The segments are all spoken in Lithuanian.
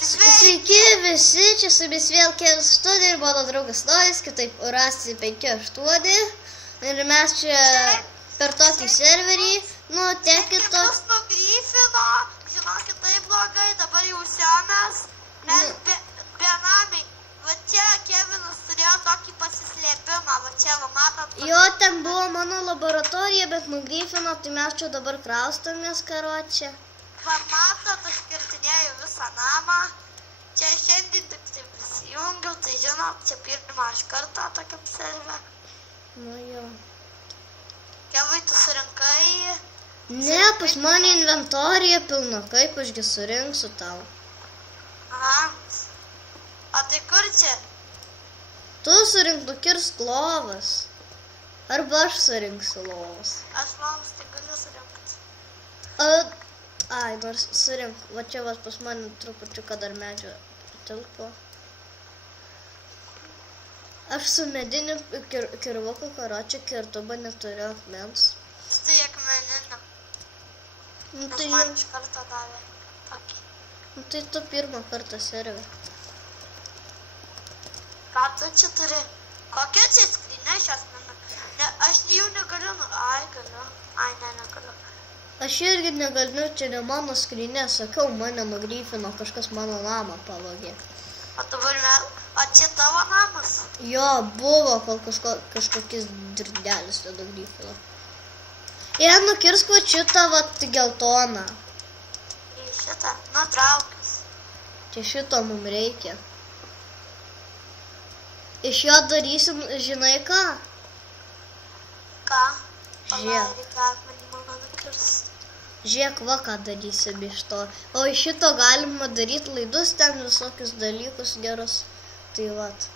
Sveiki visi, čia su jumis vėl Kevin Studio ir mano draugas Noris, kitaip Rasti 58. Ir mes čia per tokį serverį, tekit to... Mus nugryfino, žinokit, tai blogai, dabar jau semės, mes benamiai. Va čia Kevinas turėjo tokį pasislėpimą, va čia, va matot. Jo, ten buvo mano laboratorija, bet nugryfino, tai mes čia dabar kraustomės, karočią. Va matot, aš kirtinėjau visą namą. Čia šiandien tik tai prisijungiau, tai žinot, čia pirmą aš kartą tokiam serve. Nu jo. Kevai, tu surinkai? Ne, pas mane inventorija pilna, kaip ašgi surinksiu tau. Aha. O tai kur čia? Tu surink, nukirsk lovas. Arba aš surinksiu lovas. Aš lovas tai galiu surinkti. Ai, nors surink. Va čia vas pas mane trupučiuką dar medžio tilpo. Aš su mediniu kirvuku karočiu kirtuba neturiu akmens. Tai akmeninio. Nu, Nes tai, man iš karto davė tokį. nu, tai tu pirmą kartą servi. Ką tu čia turi? Kokia čia skrinė šios mano? Ne, aš jau negaliu, ai galiu. Ai, ne, negaliu. Aš irgi negaliu, čia ne mano skrinė, sakiau, mane nugryfino, kažkas mano namą pavogė. O dabar vėl, o čia tavo namas? Jo, buvo, kol kažkokis dirdelis tada nugryfino. Jie nukirsk va šitą, va, geltoną. Į šitą, nutraukęs. Čia šito mums reikia. Iš jo darysim, žinai ką? Ką? Žiūrėk. Reikia akmenį mano nukirst. Žiūrėk, va ką darysim iš to. O iš šito galima daryti laidus, ten visokius dalykus gerus. Tai vat.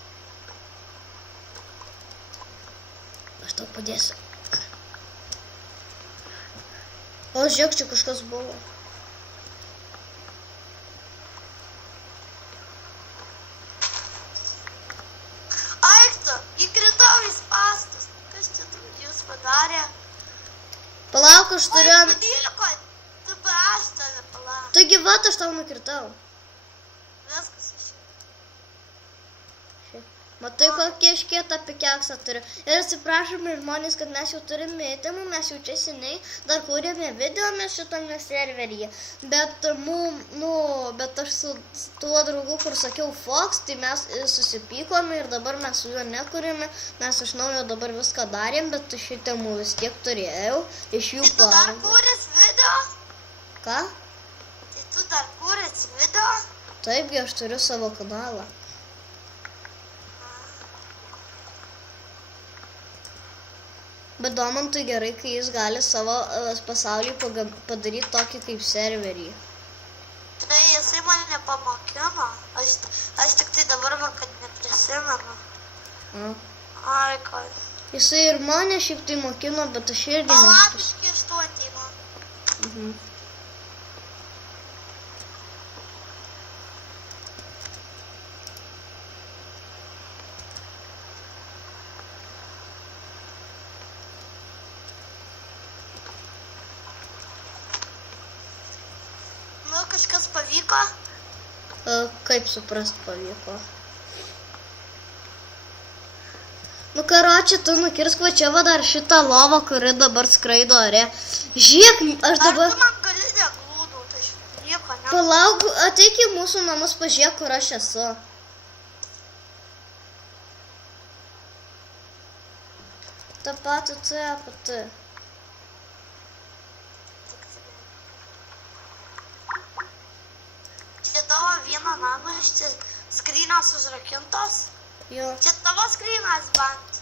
Aš tau padėsiu. O žiūrėk, čia kažkas buvo. Aiktu, įkritau į spastus. Kas čia jūs padarė? Palauk, aš turiu... Oi, padėliko, tu aš tave palauk. Taigi, vat, aš tau nukirtau. Viskas iš jų. Matai, kokį aš kietą pikeksą turiu. Ir atsiprašome žmonės, kad mes jau turime įtimų, mes jau čia seniai dar kūrėme video mes šitame serveryje. Bet bet aš su tuo draugu, kur sakiau Fox, tai mes susipykome ir dabar mes su juo nekūrėme. Mes iš naujo dabar viską darėm, bet šitimų vis tiek turėjau. Iš jų Tai tu dar kūrės video? Ką? Tai tu dar kūrės video? Taipgi, aš turiu savo kanalą. Bet Domantui gerai, kai jis gali savo pasaulį padaryti tokį kaip serverį. Tai jisai mane nepamokino. Aš tik tai dabar man, kad neprisimenu. Ai, ką. Jisai ir mane šiaip tai mokino, bet aš irgi Palabiškai iš to ateinu. Nu, kažkas pavyko? Kaip suprast pavyko? Nu, karočią, tu nukirsk va čia va dar šitą lovą, kuri dabar skraido ore. Žiūrėk, aš dabar... Ar tu man gali deglūdų, tai nieko ne. Palauk, ateik į mūsų namus, pažiūrėk, kur aš esu. Ta pati, pati. Čia tavo vieną namą, čia skrynas užrakintos. Jo. Čia tavo skrynas bent.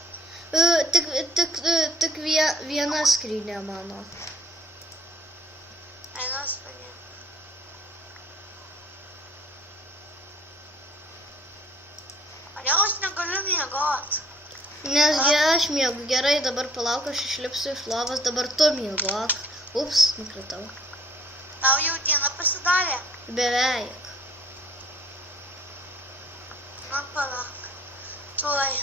Tik viena skrynė mano. Einu spanė. Kodėl aš negaliu miegot? Nesgi aš miegu. Gerai, dabar palauk, aš išlipsiu iš lovos, dabar tu miegok. Ups, nukritau. Tau jau diena pasidarė? Beveik. Na, palauk. Tuoj.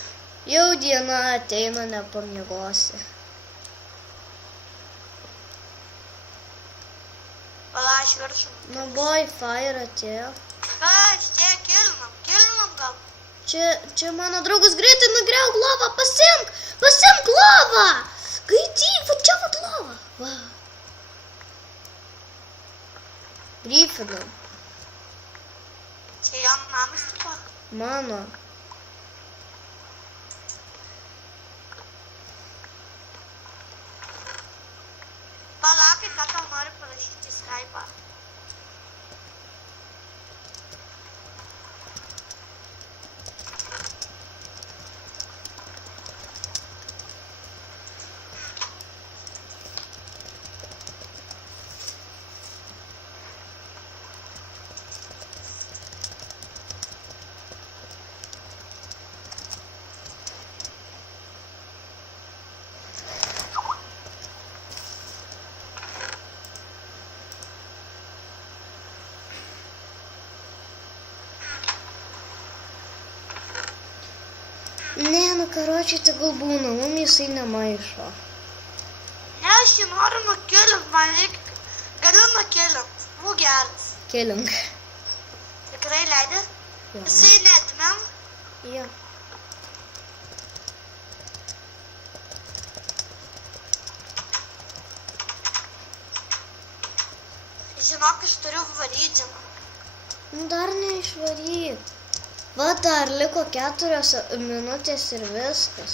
Jau diena ateina, nepamiegosi. Pala, aš viršum. Nu, boy, fire atėjo. Kas čia kilinam gal? Čia mano draugas, greitai nugriauk lovą, pasimk lovą! Skaityk, va čia vat lova. Va. Griffinam. Čia jam namas tipo? Mano. Palaukai, ką tau nori parašyti į Skype'ą. Ne, nu karočiui tegul būna, mum jisai nemaišo. Ne, aš jį noriu nukilint, man reikia. Galiu nukilint. Būk geras. Kilink. Tikrai leidė? Jo. Jisai netmem. Jo. Žinok, aš turiu varydžiną. Nu dar neišvaryk. Va dar liko 4 minutės ir viskas.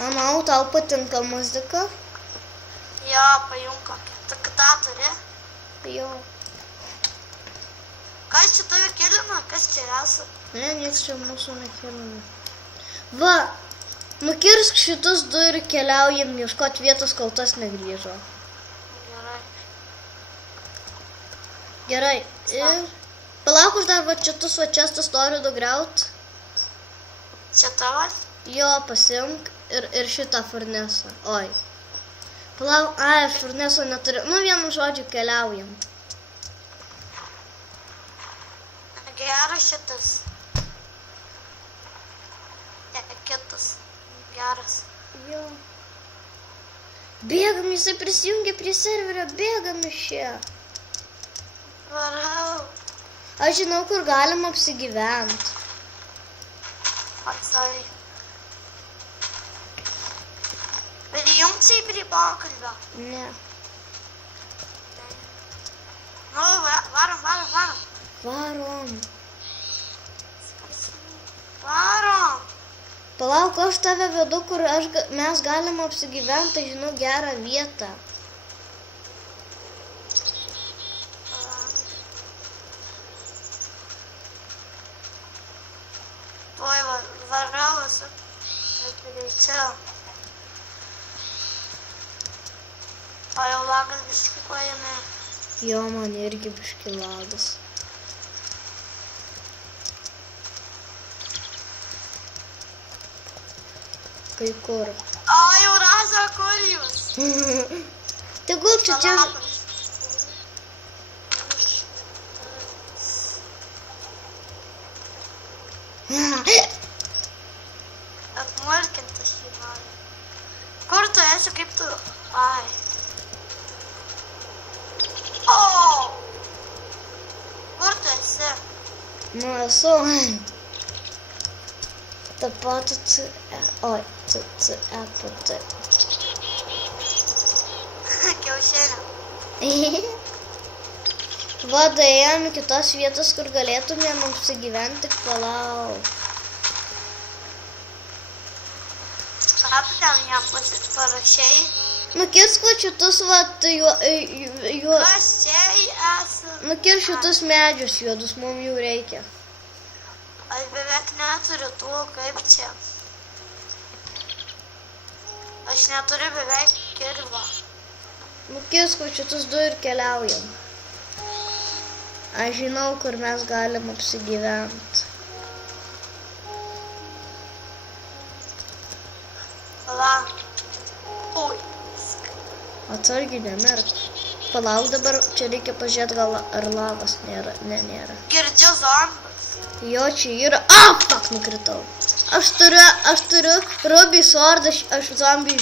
Manau, tau patinka muzika? Jo, pajung kokią. Tak tą turi? Jo. Kas čia tave kilina? Kas čia esi? Ne, nieks čia mūsų nekilina. Va, nukirsk šitus 2 ir keliaujam ieškot vietos, kol tas negrįžo. Gerai. Gerai. Ir palauk, aš dar va šitus va čestus noriu nugriaut. Čia tavas? Jo, pasimk ir šitą furnesą. Oi. Palauk, ai, aš furneso neturiu. Nu, vienu žodžiu keliaujam. Geras šitas. Ne, kitas. Geras. Jo. Bėgam, jisai prisijungė prie serverio, bėgam iš čia. Varau. Aš žinau, kur galima apsigyvent. Atsavai. Prijungsiai prie pokalbio. Ne. Nu, varom. Varom. Varom. Palauk, aš tave vedu, kur mes galim apsigyventi, tai žinau gerą vietą. Oi, varau esu. Greičiau. O jau lagas biškį paėmė. Jo, man irgi biškį lagas. Kai kur. O, jau raza, kur jūs? Tegul čia tie... Atmulkintas šį nori. Kur tu esi, kaip tu? Ai. O! Kur tu esi? Nu, esu. Ta pati oi, apata. Kiaušinė. Va, daėjom kitos vietos, kur galėtumėm apsigyventi, tik palauk. Ką tu ten jam parašei? Nukirsk va šitus, va, Kas čia esi? nukirsk šitus medžius juodus, mums jų reikia. Aš beveik neturiu tų, kaip čia. Aš neturiu beveik kirvą. Nukirsk va šitus 2 ir keliaujam. Aš žinau, kur mes galim apsigyventi. Pala. Ui. Atsargiai nemirk. Palauk dabar, čia reikia pažiūrėti, gal ar lavas nėra. Ne, nėra. Girdžiu zombis. Jo, čia yra. Fuck, nukritau. Aš turiu Ruby Sword, aš zombių